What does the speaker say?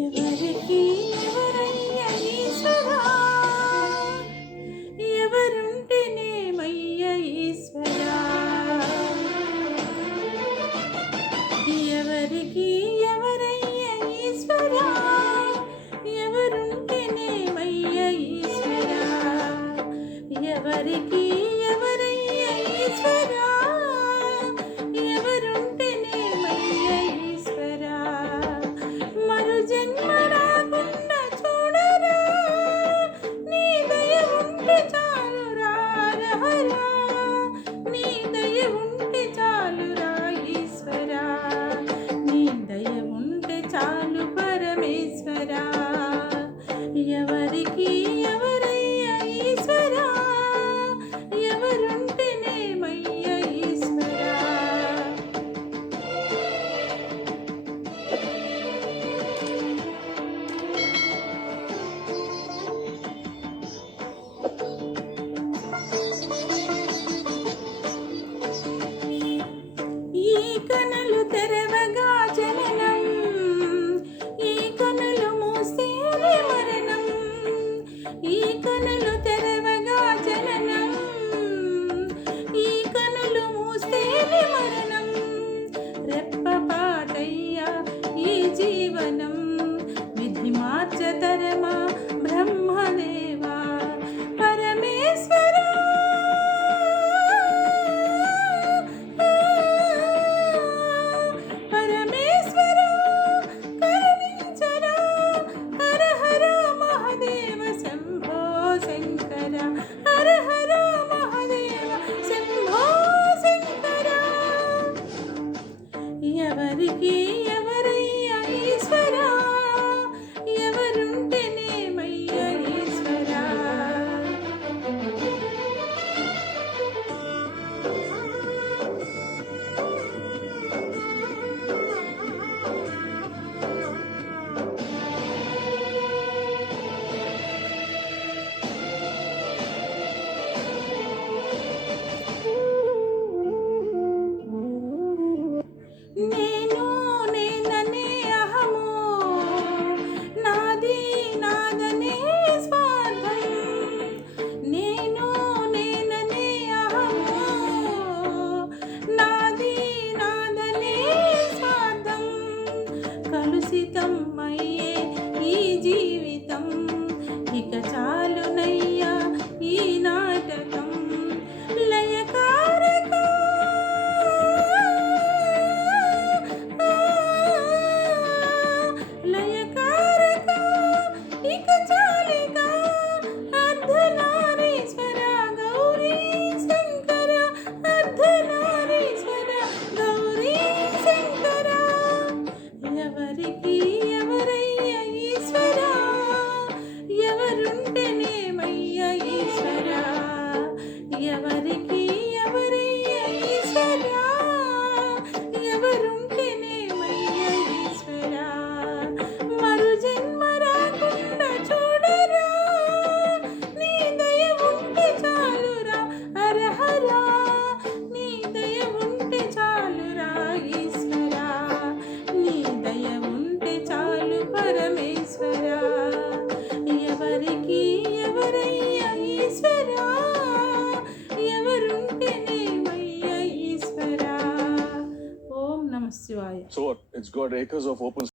ఎవరికి ఎవరయ్యశ్వరా ఎవరుంటేనేమయ్య ఈశ్వరా ఎవరికి ఎవరయ్య ఈశ్వరా ఎవరుంటేనేమయ్య ఈశ్వరా ఎవరికి కలుషితం అయ్యే ఈ జీవితం. ఇక చాలునయ్యే నీకి ఈశ్వరా? ఎవరికి So what? It's got acres of open